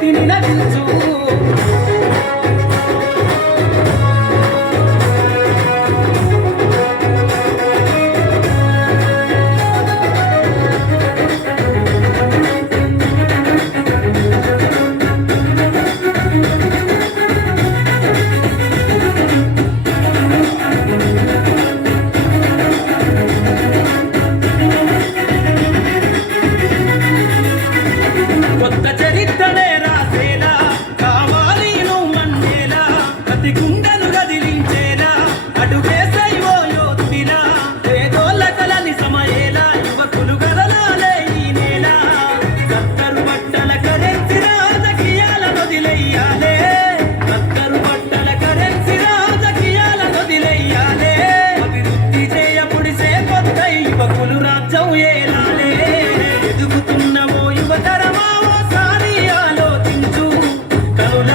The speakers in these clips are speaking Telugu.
ఎత్తిని నటించు.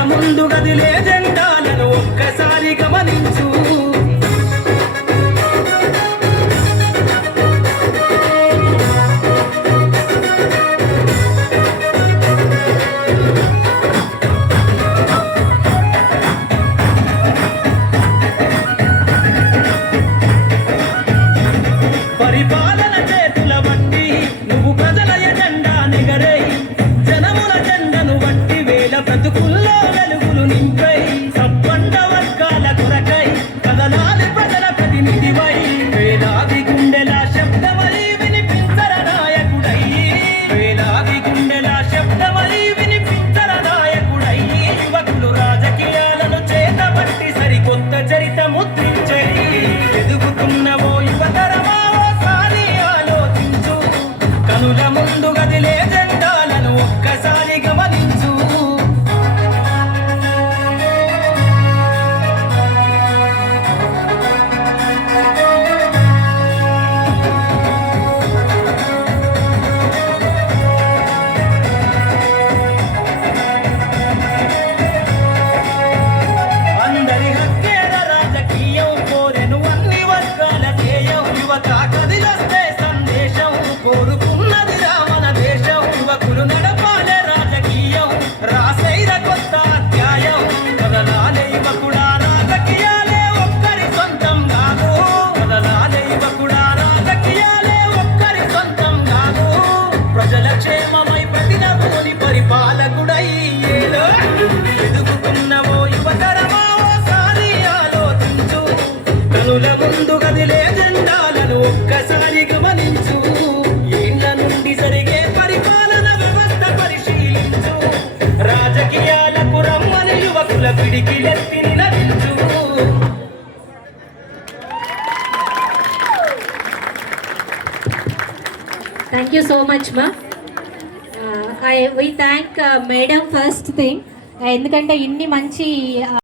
ముందు గదిలే జెండాలను ఒక్కసారి గమనించు. పరిపాలన చేతుల బట్టి నువ్వు ప్రజల ఎజెండా నెగరై జనముల జెండను బట్టి వేల బ్రతుకుల్లో వెలుగులు నింపై సబ్బండ వర్గాల కొరకై కదలాలి ప్రజల ప్రతినిధివై వేలాది గుండెల శబ్దమై వినిపించర నాయకుడయ్యి. వేలాది గుండెల శబ్దమై వినిపించర నాయకుడయ్యి. యువకులు రాజకీయాలను చేతబట్టి సరికొత్త చరిత ముద్రించై ఎదుగుతున్నవో యువతరమా ఓసారి ఆలోచించు. కనుల ముందు గదిలే జెండాలను ఒక్కసారి గమనించు. అందరి హక్కేల రాజకీయం కోరెను అన్ని వర్గాల ధ్యేయం. యువత కదిలొస్తే సందేశం కోరుకున్నది మన దేశం. యువకులు నడపాలే రాజకీయం రాసైర కొత్త అధ్యాయం. కదలాలే యువకుడా రాజకీయాలే ఒక్కరి సొంతం కాదు. కదలాలే యువకుడా రాజకీయాలే ఒక్కరి సొంతం కాదు. ప్రజల క్షేమమై ప్రతినభూని పరిపాలకుడై ఎదుగుతున్నవో యువతరమా ఓసారి ఆలోచించు. కనుల ముందు గదిలే జెండాలను ఒక్కసారి గమనించు. ఏళ్ల నుండి జరిగే పరిపాలన వ్యవస్థ పరిశీలించు. రాజకీయాలకు రమ్మని యువకుల పిడికిలెత్తిని నటించు. Thank you so much, ma. We thank madam first thing. ఎందుకంటే ఇన్ని మంచి